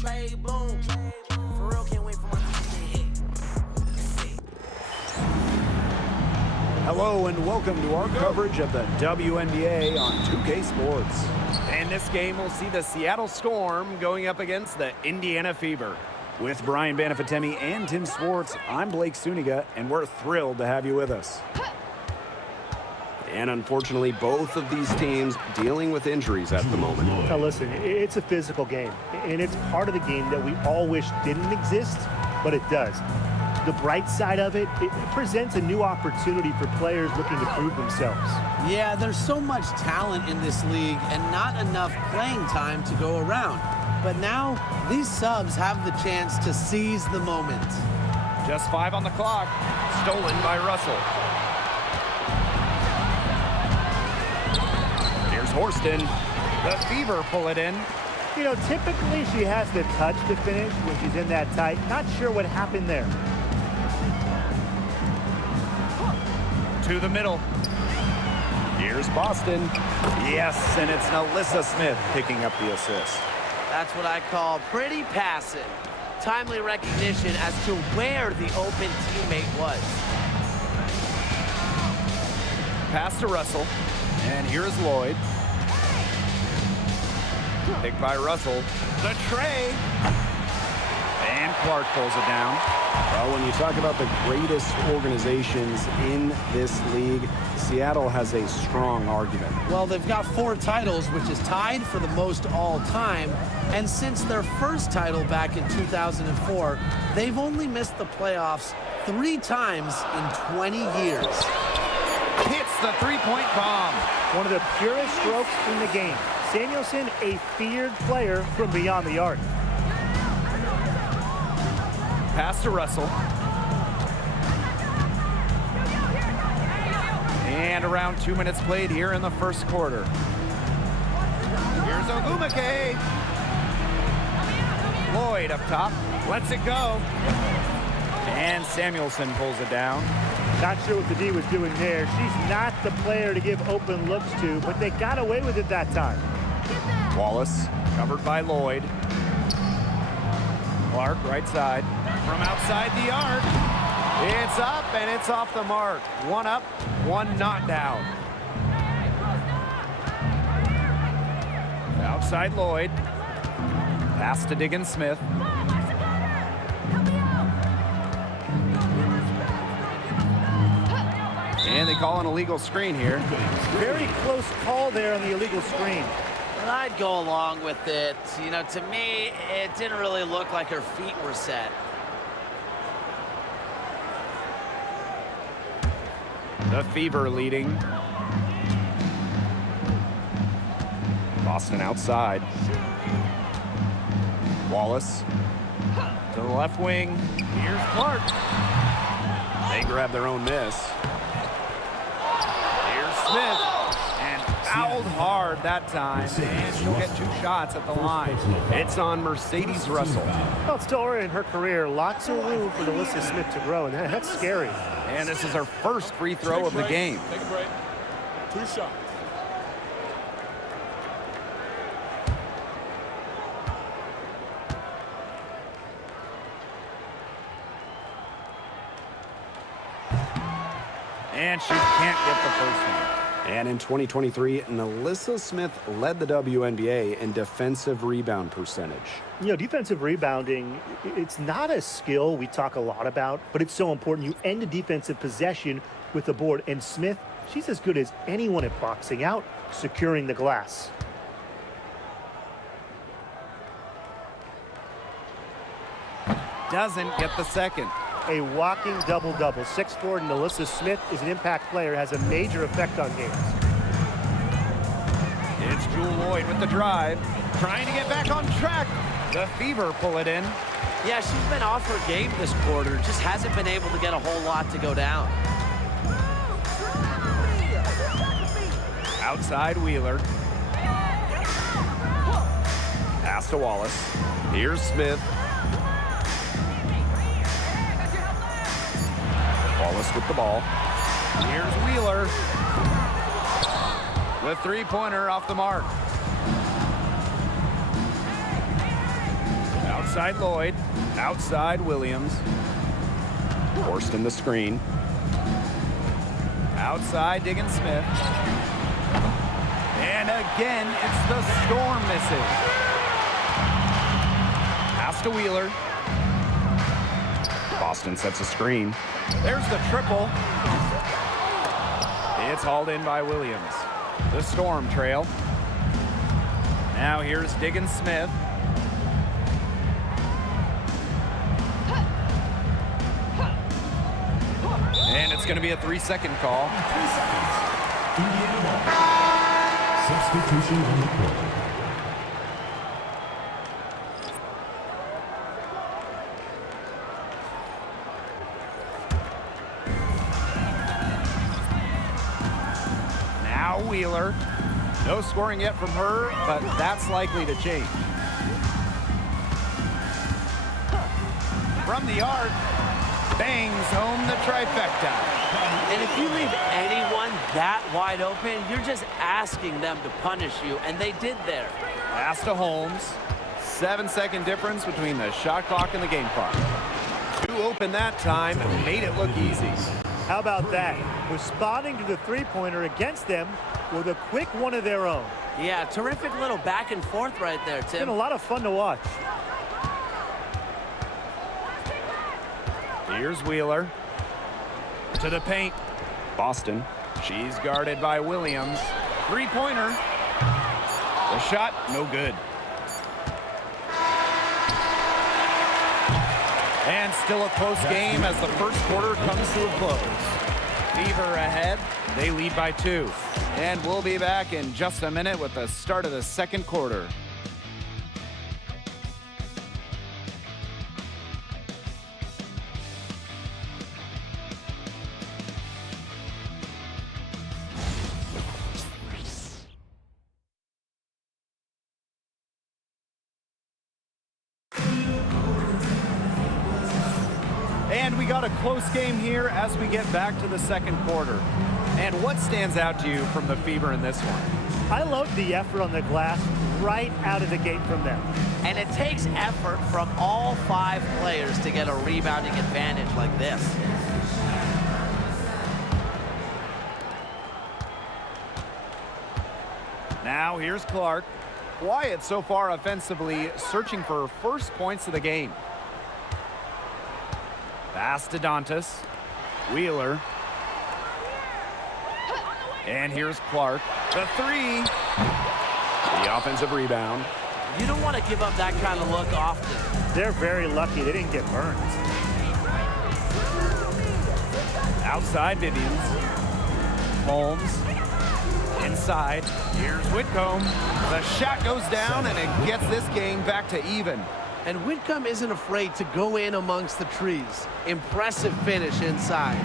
Trey, boom. For real, can't wait for my team to hit. Hello and welcome to our coverage of the WNBA on 2K Sports. In this game, we'll see the Seattle Storm going up against the Indiana Fever. With Brian Banafatemi and Tim Swartz, I'm Blake Suniga, and we're thrilled to have you with us. And unfortunately, both of these teams dealing with injuries at the moment. Now listen, it's a physical game, and it's part of the game that we all wish didn't exist, but it does. The bright side of it, it presents a new opportunity for players looking to prove themselves. Yeah, there's so much talent in this league and not enough playing time to go around. But now, these subs have the chance to seize the moment. Just 5 on the clock, stolen by Russell. Here's Horston. The Fever pull it in. You know, typically she has the touch to finish when she's in that tight. Not sure what happened there. To the middle. Here's Boston. Yes, and it's Alyssa Smith picking up the assist. That's what I call pretty passive. Timely recognition as to where the open teammate was. Pass to Russell. And here's Lloyd. Picked by Russell. The tray. And Clark pulls it down. Well, when you talk about the greatest organizations in this league, Seattle has a strong argument. Well, they've got 4 titles, which is tied for the most all time. And since their first title back in 2004, they've only missed the playoffs 3 times in 20 years. Hits the three-point bomb. One of the purest strokes in the game. Samuelson, a feared player from beyond the arc. Pass to Russell. And around 2 minutes played here in the first quarter. Here's Ogumake. Lloyd up top. Lets it go. And Samuelson pulls it down. Not sure what the D was doing there. She's not the player to give open looks to, but they got away with it that time. Wallace, covered by Lloyd. Clark, right side. From outside the arc. It's up and it's off the mark. 1 up, 1 not down. Outside Lloyd. Pass to Diggins Smith. And they call an illegal screen here. Very close call there on the illegal screen. But I'd go along with it. You know, to me, it didn't really look like her feet were set. The Fever leading. Boston outside. Wallace to the left wing. Here's Clark. They grab their own miss. Here's Smith. And fouled hard that time. And she'll get 2 shots at the line. It's on Mercedes Russell. Well, it's still early in her career. Lots of room for Alyssa Smith to grow, and that's scary. And this is her first free throw of the game. Take a break. 2 shots. And she can't get the first one. And in 2023, Alyssa Smith led the WNBA in defensive rebound percentage. You know, defensive rebounding, it's not a skill we talk a lot about, but it's so important. You end a defensive possession with the board. And Smith, she's as good as anyone at boxing out, securing the glass. Doesn't get the second. A walking double-double. 6'4", and Alyssa Smith is an impact player, has a major effect on games. It's Jewel Lloyd with the drive. Trying to get back on track. The Fever pull it in. Yeah, she's been off her game this quarter. Just hasn't been able to get a whole lot to go down. Outside Wheeler. Pass to Wallace. Here's Smith. Wallace with the ball. Here's Wheeler. The three-pointer off the mark. Outside Lloyd. Outside Williams. Forced in the screen. Outside Diggin Smith. And again, it's the Storm missing. Pass to Wheeler. Boston sets a screen. There's the triple. It's hauled in by Williams. The Storm trail. Now here's Diggin Smith. And it's going to be a 3-second call. 3 seconds. Indiana. Substitution on the court. Now Wheeler. No scoring yet from her, but that's likely to change. From the arc, bangs home the trifecta. And if you leave anyone that wide open, you're just asking them to punish you, and they did there. Pass to Holmes. 7-second difference between the shot clock and the game clock. Two open that time, made it look easy. How about that? Responding to the three-pointer against them with a quick one of their own. Yeah, terrific little back and forth right there, It's been Tim. a lot of fun to watch. Here's Wheeler. To the paint. Boston. She's guarded by Williams. Three-pointer. The shot, no good. And still a close game as the first quarter comes to a close. Fever ahead. They lead by 2. And we'll be back in just a minute with the start of the second quarter. And we got a close game here as we get back to the second quarter. And what stands out to you from the Fever in this one? I love the effort on the glass right out of the gate from them. And it takes effort from all 5 players to get a rebounding advantage like this. Now here's Clark. Quiet so far offensively, searching for first points of the game. Pass to Dantas. Wheeler. And here's Clark. The 3. The offensive rebound. You don't want to give up that kind of look often. They're very lucky they didn't get burned. Outside Vivians. Holmes. Inside. Here's Whitcomb. The shot goes down and it gets this game back to even. And Whitcomb isn't afraid to go in amongst the trees. Impressive finish inside.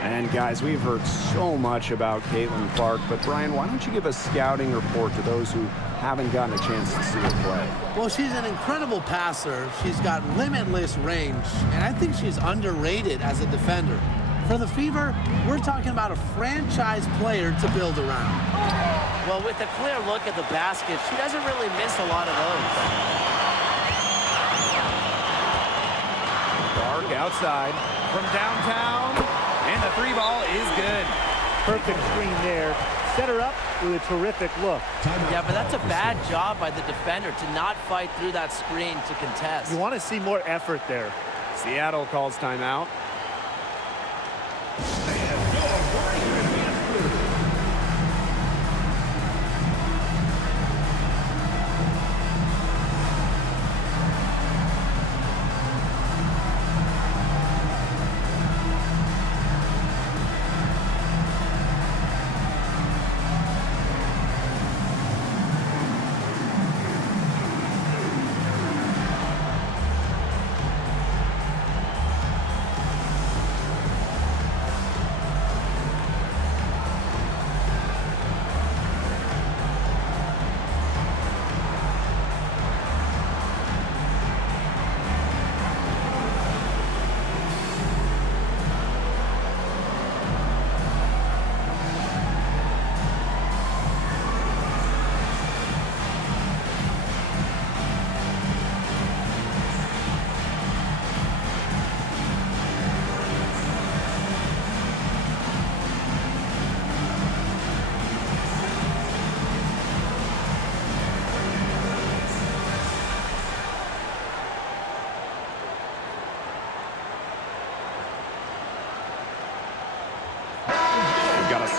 And guys, we've heard so much about Caitlin Clark, but Brian, why don't you give a scouting report to those who haven't gotten a chance to see her play? Well, she's an incredible passer. She's got limitless range, and I think she's underrated as a defender. For the Fever, we're talking about a franchise player to build around. Well, with a clear look at the basket, she doesn't really miss a lot of those. Clark outside from downtown, and the 3 ball is good. Perfect screen there. Set her up with a terrific look. Yeah, but that's a bad job by the defender to not fight through that screen to contest. You want to see more effort there. Seattle calls timeout.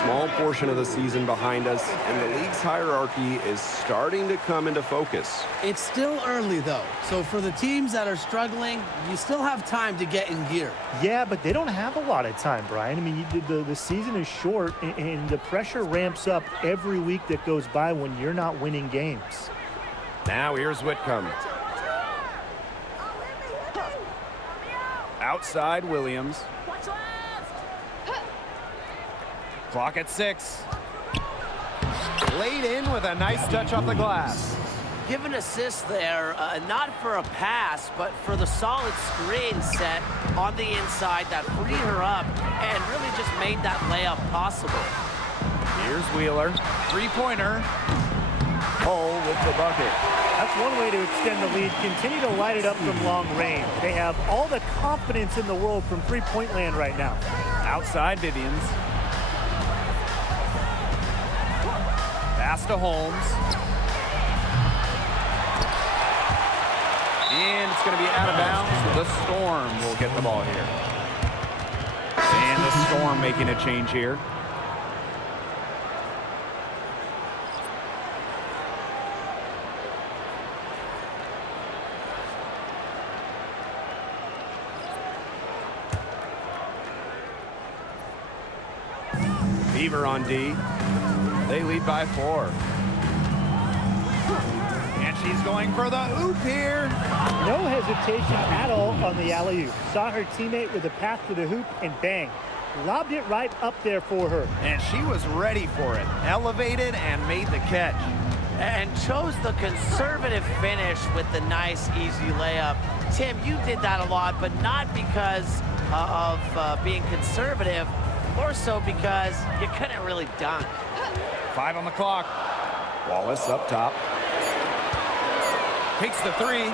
small portion of the season behind us, and the league's hierarchy is starting to come into focus. It's still early, though. So for the teams that are struggling, you still have time to get in gear. Yeah, but they don't have a lot of time, Brian. I mean, the season is short, and the pressure ramps up every week that goes by when you're not winning games. Now here's Whitcomb. Outside Williams. Clock at 6. Laid in with a nice touch off the glass. Give an assist there, not for a pass, but for the solid screen set on the inside that freed her up and really just made that layup possible. Here's Wheeler. Three-pointer. Hull with the bucket. That's one way to extend the lead. Continue to light it up from long range. They have all the confidence in the world from three-point land right now. Outside Vivians. Pass to Holmes. And it's going to be out of bounds. The Storm will get the ball here. And the Storm making a change here. Fever on D. They lead by 4. And she's going for the oop here. No hesitation at all on the alley-oop. Saw her teammate with a path to the hoop and bang. Lobbed it right up there for her. And she was ready for it. Elevated and made the catch. And chose the conservative finish with the nice, easy layup. Tim, you did that a lot, but not because of being conservative, more so because you couldn't really dunk. 5 on the clock. Wallace up top. Takes the 3.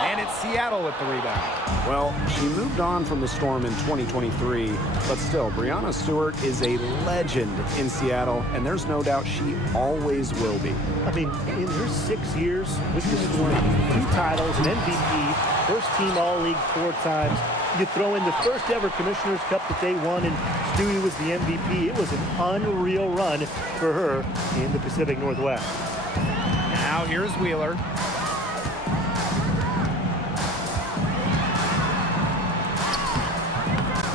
And it's Seattle with the rebound. Well, she moved on from the Storm in 2023, but still, Breanna Stewart is a legend in Seattle, and there's no doubt she always will be. I mean, in her 6 years with the Storm, 2 titles, an MVP, first team All-League 4 times. You throw in the first ever Commissioner's Cup that they won, and Stewie was the MVP. It was an unreal run for her in the Pacific Northwest. Now here's Wheeler.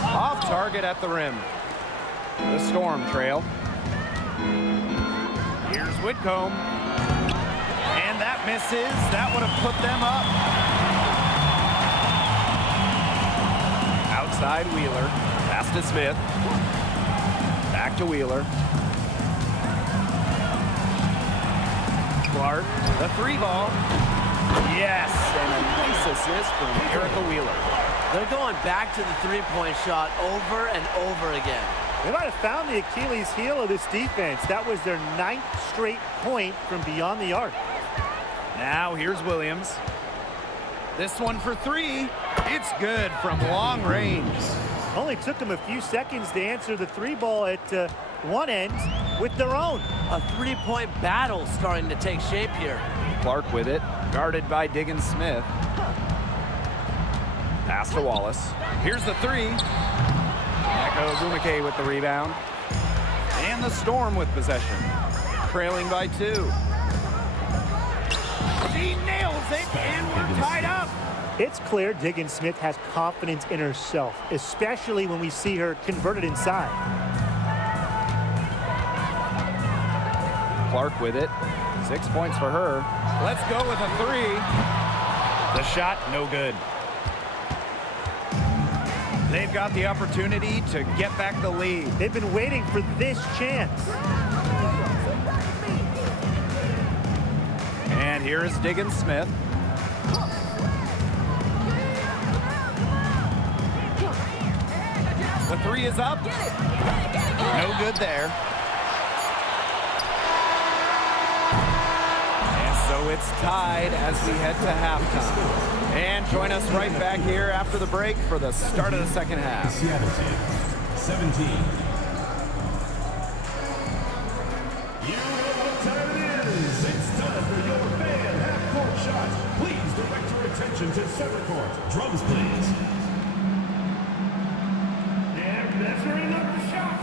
Off target at the rim. The Storm trail. Here's Whitcomb. And that misses. That would have put them up. Outside Wheeler. Pass to Smith. Back to Wheeler. Clark, the 3 ball. Yes, and a nice assist from Erica Wheeler. They're going back to the three-point shot over and over again. They might have found the Achilles heel of this defense. That was their 9th straight point from beyond the arc. Now here's Williams. This one for 3. It's good from long range. Only took them a few seconds to answer the 3 ball at one end with their own. A three-point battle starting to take shape here. Clark with it, guarded by Diggins Smith. Pass to Wallace. Here's the 3. Echo Gumake with the rebound. And the Storm with possession. Trailing by 2. She nails it, and we're tied up. It's clear Diggins Smith has confidence in herself, especially when we see her converted inside. Clark with it. 6 points for her. Let's go with a 3. The shot, no good. They've got the opportunity to get back the lead. They've been waiting for this chance. And here is Diggins Smith. The 3 is up. No good there. And so it's tied as we head to halftime. And join us right back here after the break for the start of the second half. Seattle team, 17. You know what time it is. It's time for your fan half-court shots. Please direct your attention to center court. Drums, please. They're measuring up the shot.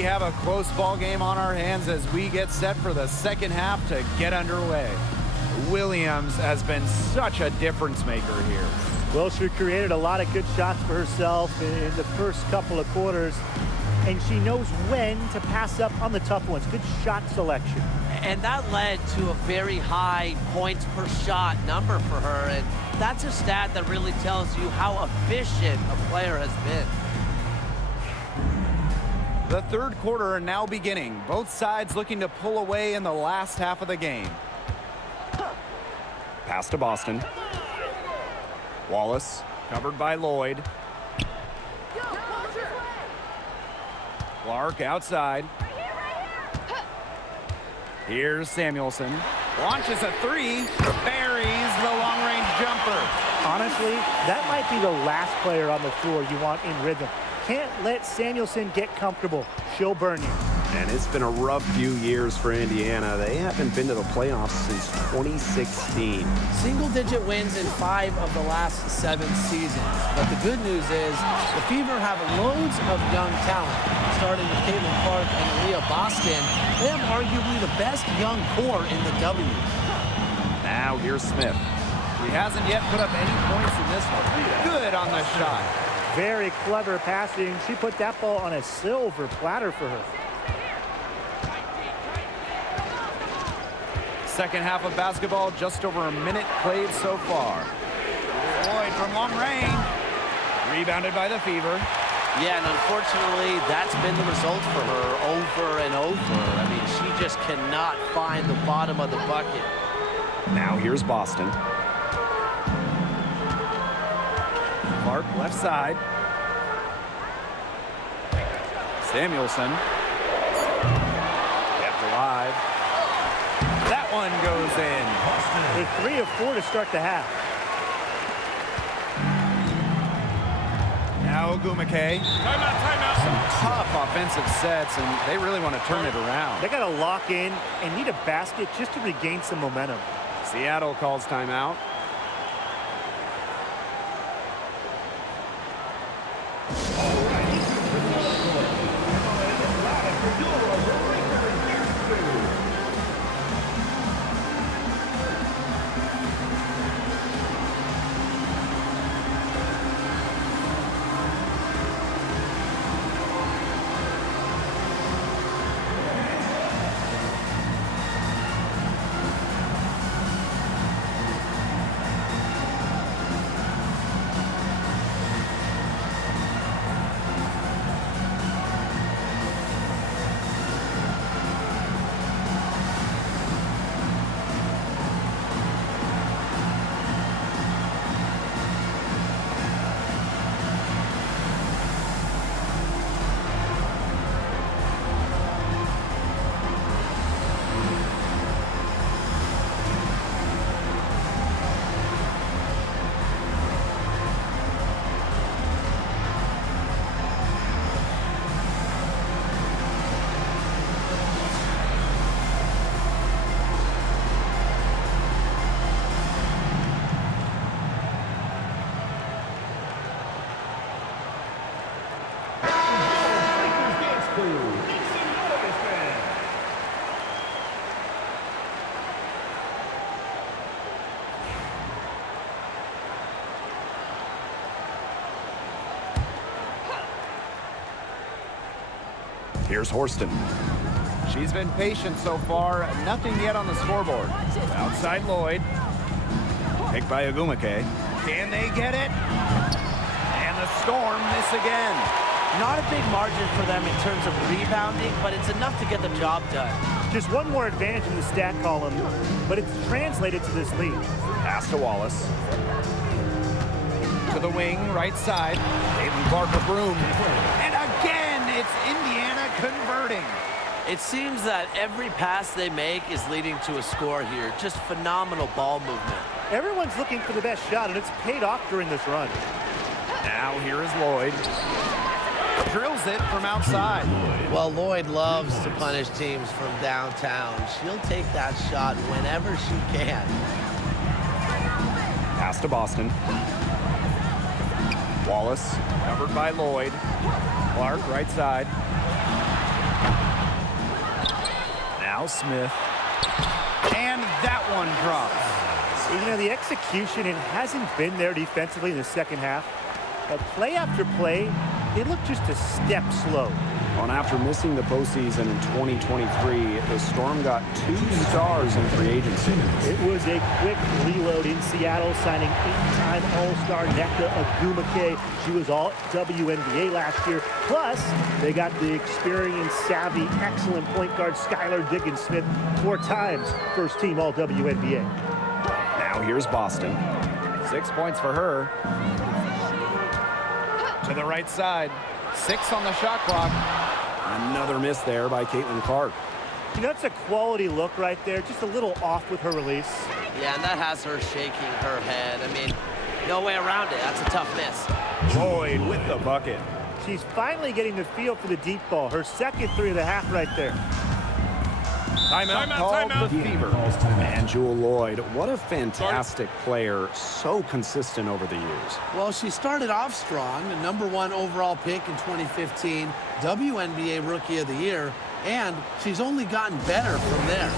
We have a close ball game on our hands as we get set for the second half to get underway. Williams has been such a difference maker here. Well, she created a lot of good shots for herself in the first couple of quarters, and she knows when to pass up on the tough ones. Good shot selection. And that led to a very high points per shot number for her, and that's a stat that really tells you how efficient a player has been. The third quarter now beginning. Both sides looking to pull away in the last half of the game. Pass to Boston. Wallace, covered by Lloyd. Clark outside. Here's Samuelson. Launches a three. Buries the long-range jumper. Honestly, that might be the last player on the floor you want in rhythm. Can't let Samuelson get comfortable. She'll burn you. And it's been a rough few years for Indiana. They haven't been to the playoffs since 2016. Single-digit wins in 5 of the last 7 seasons. But the good news is the Fever have loads of young talent. Starting with Caitlin Clark and Leah Boston, they have arguably the best young core in the W. Now here's Smith. He hasn't yet put up any points in this one. Good on the shot. Very clever passing. She put that ball on a silver platter for her. Second half of basketball, just over a minute played so far. Lloyd from long range. Rebounded by the Fever. Yeah, and unfortunately, that's been the result for her over and over. I mean, she just cannot find the bottom of the bucket. Now here's Boston. Clark left side. Samuelson. Kept alive. That one goes in. They're 3 of 4 to start the half. Now Ogumake. Timeout. Some tough offensive sets, and they really want to turn it around. They got to lock in and need a basket just to regain some momentum. Seattle calls timeout. Here's Horston. She's been patient so far. Nothing yet on the scoreboard. Outside Lloyd. Picked by Ogumake. Can they get it? And the Storm miss again. Not a big margin for them in terms of rebounding, but it's enough to get the job done. Just one more advantage in the stat column, but it's translated to this lead. Pass to Wallace. To the wing, right side. Caitlin Clark with room. And again, it's Indiana converting. It seems that every pass they make is leading to a score here. Just phenomenal ball movement. Everyone's looking for the best shot, and it's paid off during this run. Now here is Lloyd. Drills it from outside. Well, Lloyd loves to punish teams from downtown. She'll take that shot whenever she can. Pass to Boston. Wallace, covered by Lloyd. Clark, right side. Now Smith. And that one drops. You know, the execution, it hasn't been there defensively in the second half. But play after play, they look just a step slow. And after missing the postseason in 2023, the Storm got 2 stars in free agency. It was a quick reload in Seattle, signing 8-time All-Star Nneka Ogwumike. She was all WNBA last year. Plus, they got the experienced, savvy, excellent point guard Skylar Diggins-Smith, 4 times first-team All-WNBA. Now here's Boston. 6 points for her. To the right side. 6 on the shot clock. Another miss there by Caitlin Clark. You know, that's a quality look right there. Just a little off with her release. Yeah, and that has her shaking her head. I mean, no way around it. That's a tough miss. Lloyd with the bucket. She's finally getting the feel for the deep ball. Her second 3 of the half right there. Timeout called the Fever. And Jewel Lloyd, what a fantastic player. So consistent over the years. Well, she started off strong, the #1 overall pick in 2015, WNBA Rookie of the Year, and she's only gotten better from there.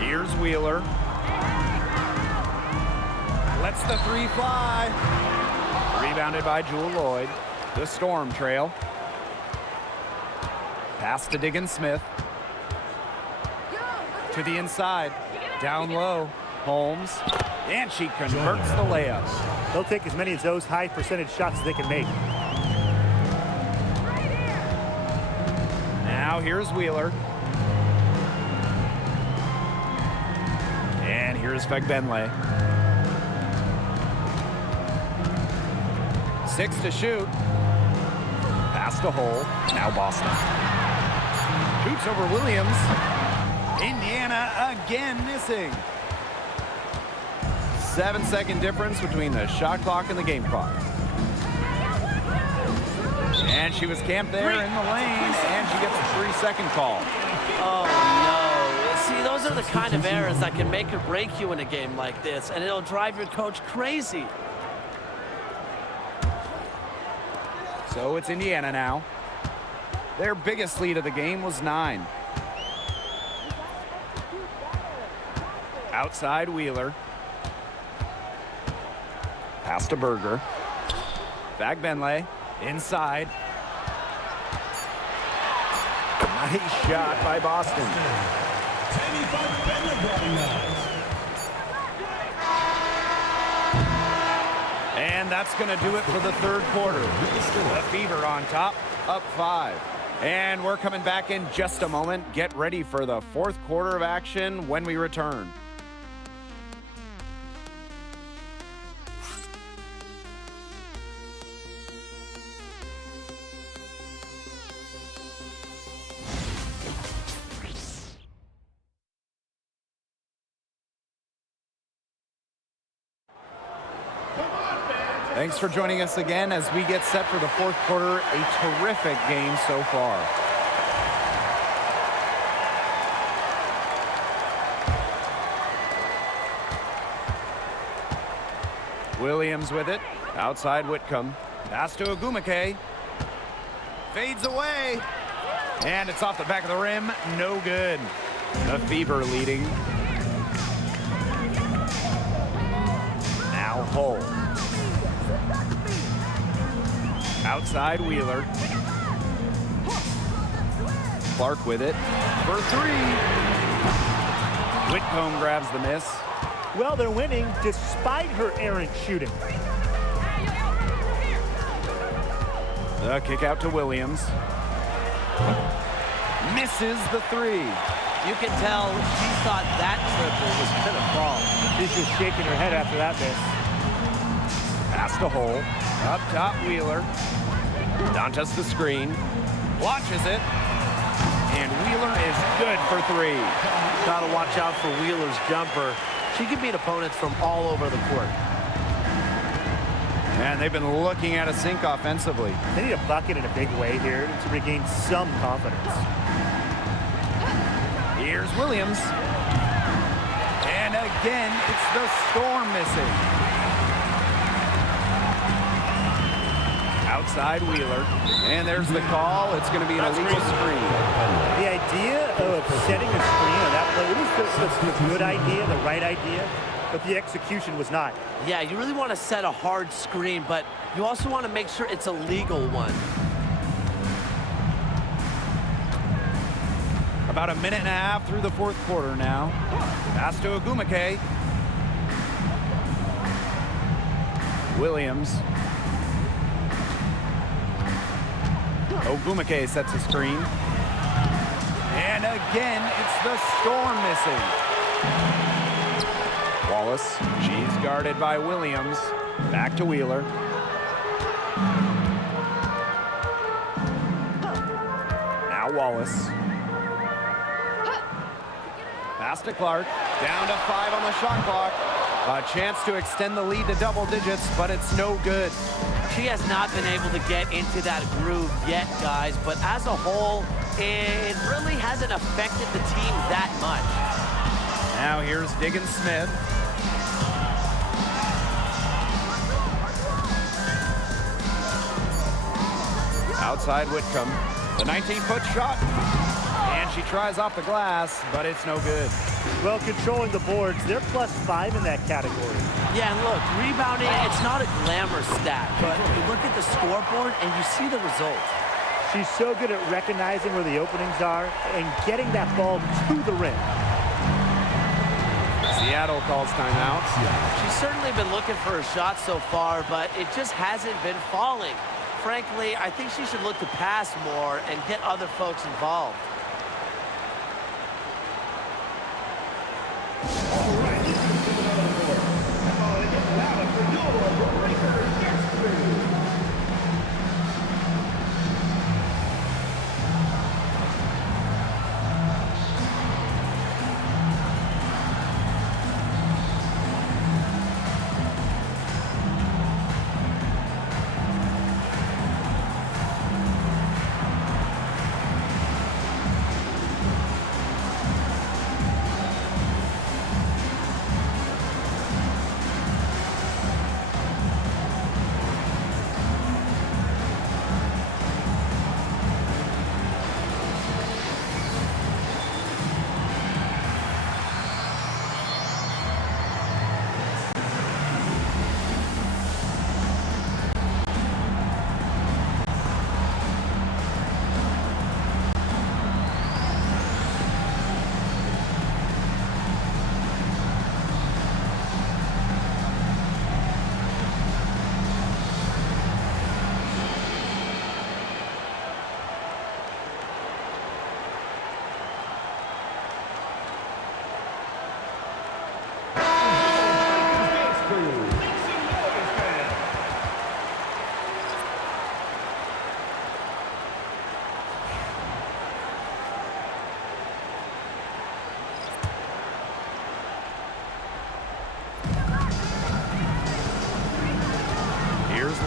Here's Wheeler. Lets the 3 fly. Rebounded by Jewel Lloyd. The Storm trail. Pass to Diggins-Smith. To the inside. Down low. Holmes. And she converts the layup. They'll take as many of those high percentage shots as they can make. Now here's Wheeler. And here's Fagbenle. 6 to shoot. Pass to Hole. Now Boston. Shoots over Williams. Indiana again missing. 7-second difference between the shot clock and the game clock. And she was camped there in the lane, and she gets a 3-second call. Oh, no. See, those are the kind of errors that can make or break you in a game like this, and it'll drive your coach crazy. So it's Indiana now. Their biggest lead of the game was 9. Outside Wheeler. Pass to Berger. Fagbenle inside. Nice shot by Boston. Tammy Fagbenle dropping that. And that's going to do it for the third quarter. The Fever on top, up 5. And we're coming back in just a moment. Get ready for the fourth quarter of action when we return. Thanks for joining us again as we get set for the fourth quarter. A terrific game so far. Williams with it. Outside Whitcomb. Pass to Ogumake. Fades away. And it's off the back of the rim. No good. The Fever leading. Now Hull. Outside Wheeler. Clark with it. For three. Whitcomb grabs the miss. Well, they're winning despite her errant shooting. The kick out to Williams. Misses the three. You can tell she thought that triple was going to fall. She's just shaking her head after that miss. Pass to Hull. Up top, Wheeler. Dantas the screen. Launches it. And Wheeler is good for three. Got to watch out for Wheeler's jumper. She can beat opponents from all over the court. And they've been looking at a sink offensively. They need a bucket in a big way here to regain some confidence. Here's Williams. And again, it's the Storm missing. Outside Wheeler. And there's the call. It's going to be an illegal screen. The idea of setting a screen on that play, it was the good idea, the right idea, but the execution was not. Yeah, you really want to set a hard screen, but you also want to make sure it's a legal one. About a minute and a half through the fourth quarter now. Pass to Ogumake. Williams. Ogumake sets a screen. And again, it's the Storm missing. Wallace, she's guarded by Williams. Back to Wheeler. Now Wallace. Pass to Clark. Down to 5 on the shot clock. A chance to extend the lead to double digits, but it's no good. She has not been able to get into that groove yet, guys, but as a whole, it really hasn't affected the team that much. Now here's Diggins Smith. Outside Whitcomb. The 19-foot shot. And she tries off the glass, but it's no good. Well, controlling the boards, they're +5 in that category. Yeah, and look, rebounding, it's not a glamour stat, but you look at the scoreboard and you see the result. She's so good at recognizing where the openings are and getting that ball to the rim. Seattle calls timeout. She's certainly been looking for a shot so far, but it just hasn't been falling. Frankly, I think she should look to pass more and get other folks involved.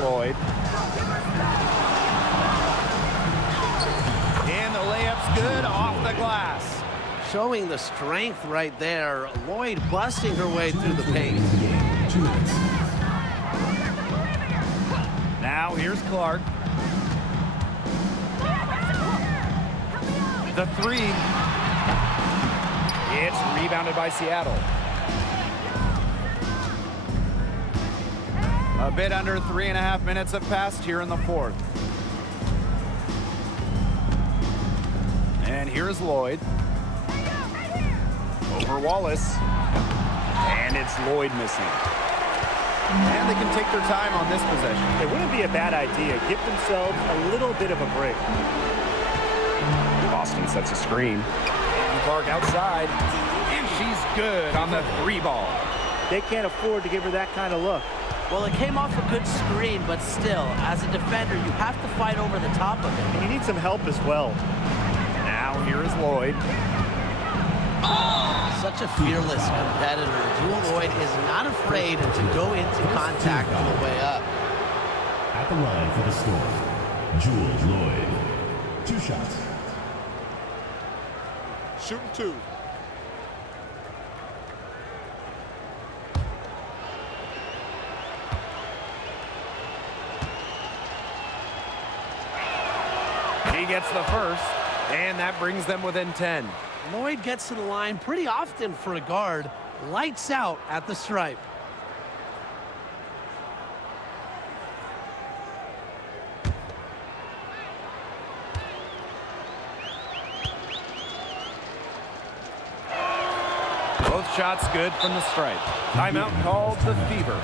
Lloyd. And the layup's good off the glass. Showing the strength right there. Lloyd busting her way through the paint. Now here's Clark. The three. It's rebounded by Seattle. A bit under 3.5 minutes have passed here in the fourth. And here's Lloyd. Over Wallace. And it's Lloyd missing. And they can take their time on this possession. It wouldn't be a bad idea. Give themselves a little bit of a break. Boston sets a screen. And Clark outside. And she's good on the three ball. They can't afford to give her that kind of look. Well, it came off a good screen, but still, as a defender, you have to fight over the top of it. And you need some help as well. Now here is Lloyd. Such a fearless competitor. Jewel Lloyd is not afraid to go into contact on the way up. At the line for the Storm, Jewel Lloyd. 2 shots. Shooting 2. He gets the first, and that brings them within 10. Lloyd gets to the line pretty often for a guard. Lights out at the stripe. Both shots good from the stripe. Timeout called the Fever.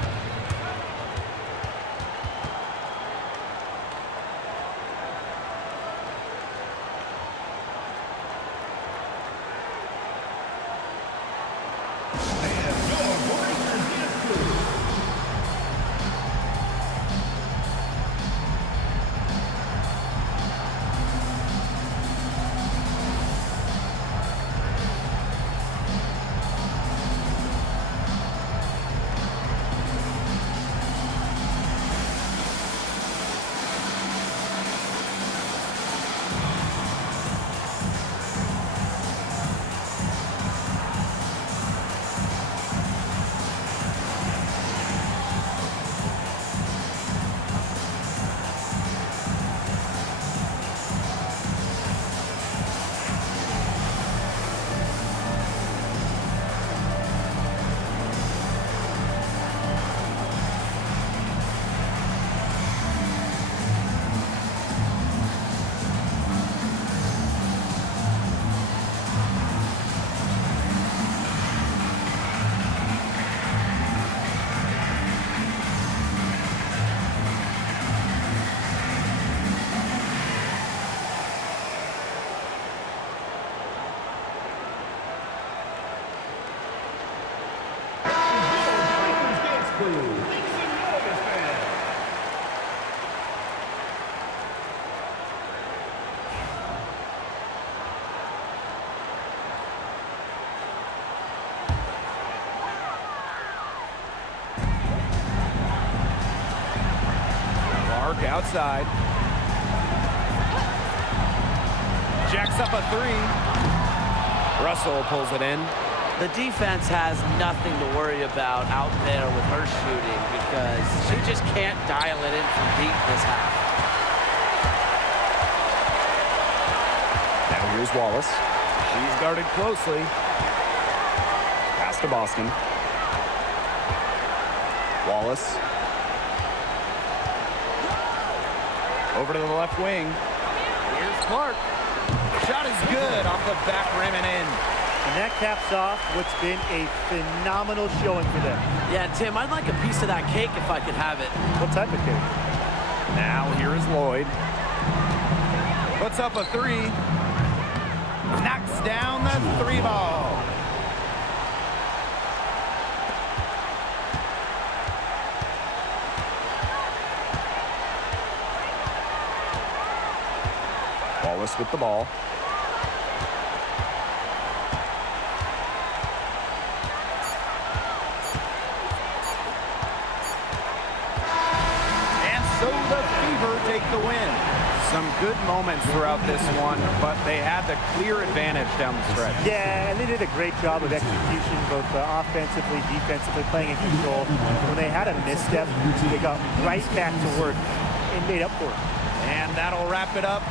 Clark outside. Jacks up a three. Russell pulls it in. The defense has nothing to worry about out there with her shooting because she just can't dial it in from deep this half. Now here's Wallace. She's guarded closely. Pass to Boston. Wallace. Over to the left wing. Here's Clark. Shot is good off the back rim and in. And that caps off what's been a phenomenal showing for them. Yeah, Tim, I'd like a piece of that cake if I could have it. What type of cake? Now here is Lloyd. Puts up a three. Knocks down the three ball. Wallace with the ball. And so the Fever take the win. Some good moments throughout this one, but they had the clear advantage down the stretch. Yeah, and they did a great job of execution, both offensively, defensively, playing in control. When they had a misstep, they got right back to work and made up for it. And that'll wrap it up